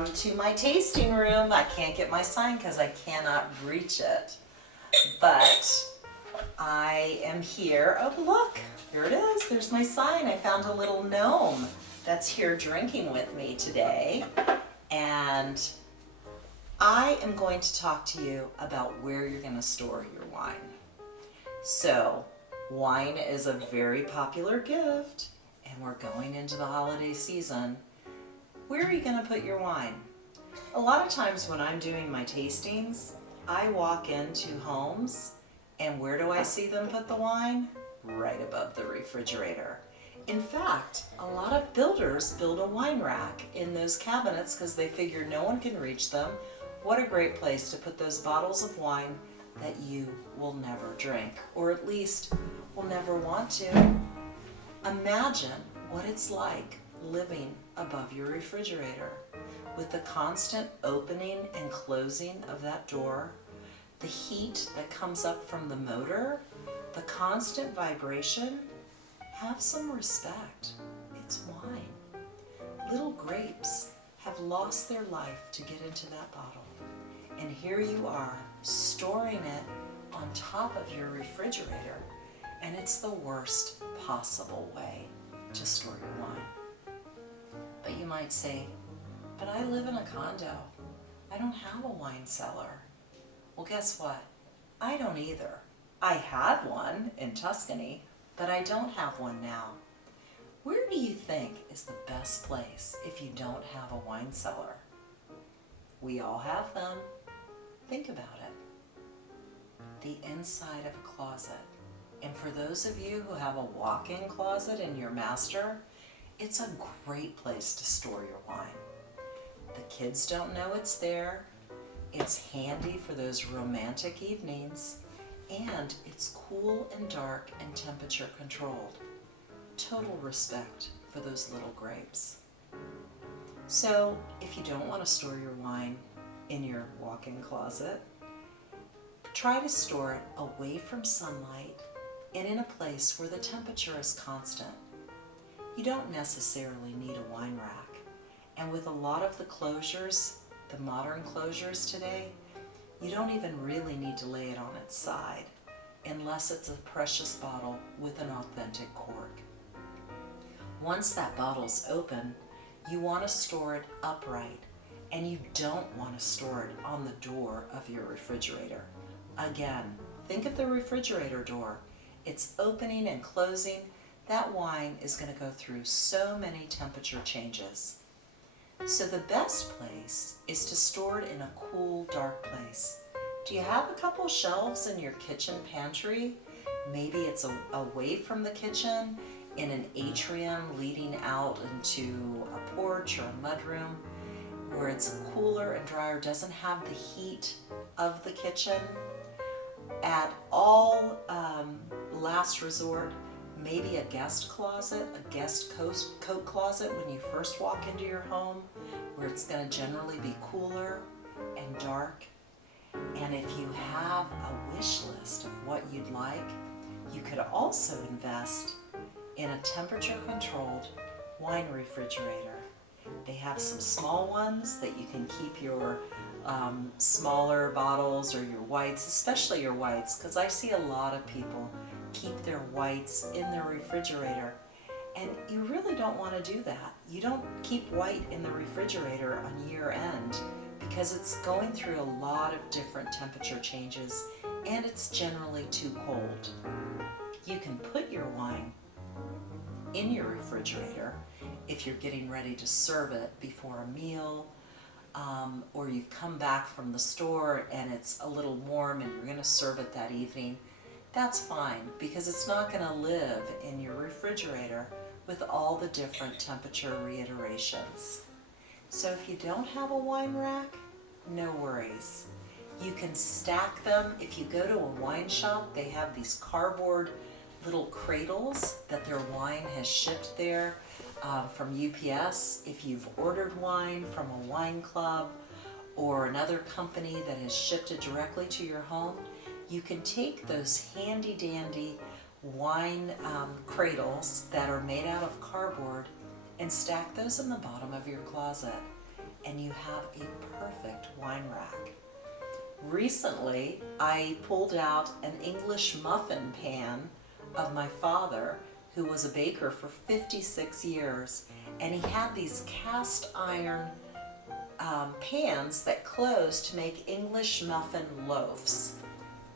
Welcome to my tasting room. I can't get my sign because I cannot reach it. But I am here. Oh, look, here it is. There's my sign. I found a little gnome that's here drinking with me today. And I am going to talk to you about where you're going to store your wine. So, wine is a very popular gift, and we're going into the holiday season. Where are you going to put your wine? A lot of times when I'm doing my tastings, I walk into homes, and where do I see them put the wine? Right above the refrigerator. In fact, a lot of builders build a wine rack in those cabinets because they figure no one can reach them. What a great place to put those bottles of wine that you will never drink, or at least will never want to. Imagine what it's like living above your refrigerator with the constant opening and closing of that door, the heat that comes up from the motor, the constant vibration. Have some respect. It's wine. Little grapes have lost their life to get into that bottle. And here you are, storing it on top of your refrigerator, and it's the worst possible way to store your wine. But you might say, but I live in a condo. I don't have a wine cellar. Well, guess what? I don't either. I had one in Tuscany, but I don't have one now. Where do you think is the best place if you don't have a wine cellar? We all have them. Think about it. The inside of a closet. And for those of you who have a walk-in closet in your master, it's a great place to store your wine. The kids don't know it's there. It's handy for those romantic evenings. And it's cool and dark and temperature controlled. Total respect for those little grapes. So if you don't want to store your wine in your walk-in closet, try to store it away from sunlight and in a place where the temperature is constant. You don't necessarily need a wine rack. And with a lot of the closures, the modern closures today, you don't even really need to lay it on its side unless it's a precious bottle with an authentic cork. Once that bottle's open, you want to store it upright, and you don't want to store it on the door of your refrigerator. Again, think of the refrigerator door. It's opening and closing. That wine is going to go through so many temperature changes. So the best place is to store it in a cool, dark place. Do you have a couple shelves in your kitchen pantry? Maybe it's away from the kitchen in an atrium leading out into a porch or a mudroom where it's cooler and drier, doesn't have the heat of the kitchen. At all last resort, maybe a guest closet, a guest coat closet when you first walk into your home, where it's going to generally be cooler and dark. And if you have a wish list of what you'd like, you could also invest in a temperature-controlled wine refrigerator. They have some small ones that you can keep your smaller bottles or your whites, especially your whites, because I see a lot of people keep their whites in their refrigerator, and you really don't want to do that. You don't keep white in the refrigerator on year end because it's going through a lot of different temperature changes and it's generally too cold. You can put your wine in your refrigerator if you're getting ready to serve it before a meal, or you've come back from the store and it's a little warm and you're going to serve it that evening. That's fine, because it's not going to live in your refrigerator with all the different temperature reiterations. So if you don't have a wine rack, no worries. You can stack them. If you go to a wine shop, they have these cardboard little cradles that their wine has shipped there from UPS. If you've ordered wine from a wine club or another company that has shipped it directly to your home, you can take those handy dandy wine cradles that are made out of cardboard and stack those in the bottom of your closet. and you have a perfect wine rack. Recently, I pulled out an English muffin pan of my father, who was a baker for 56 years, and he had these cast iron pans that closed to make English muffin loaves.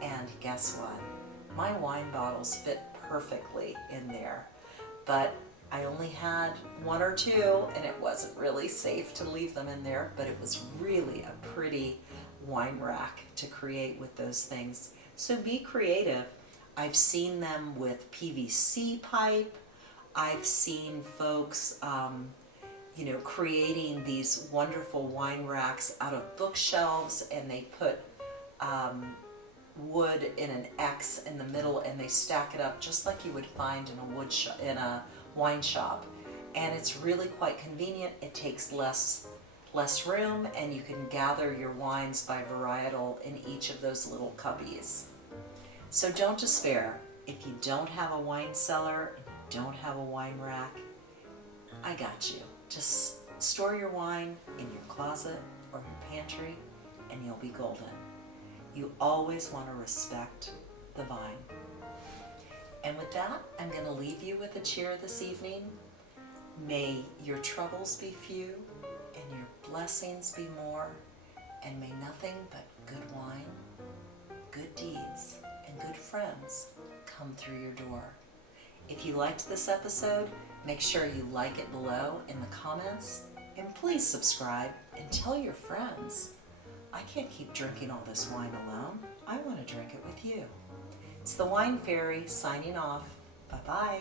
And guess what? My wine bottles fit perfectly in there, but I only had one or two, and it wasn't really safe to leave them in there, but it was really a pretty wine rack to create with those things. So be creative. I've seen them with PVC pipe. I've seen folks creating these wonderful wine racks out of bookshelves, and they put wood in an X in the middle, and they stack it up just like you would find in a wine shop. And it's really quite convenient. It takes less room, and you can gather your wines by varietal in each of those little cubbies. So don't despair. If you don't have a wine cellar, and you don't have a wine rack, I got you. Just store your wine in your closet or your pantry, and you'll be golden. You always want to respect the vine. And with that, I'm going to leave you with a cheer this evening. May your troubles be few and your blessings be more, and may nothing but good wine, good deeds, and good friends come through your door. If you liked this episode, make sure you like it below in the comments, and please subscribe and tell your friends. I can't keep drinking all this wine alone. I want to drink it with you. It's the Wine Fairy signing off. Bye-bye.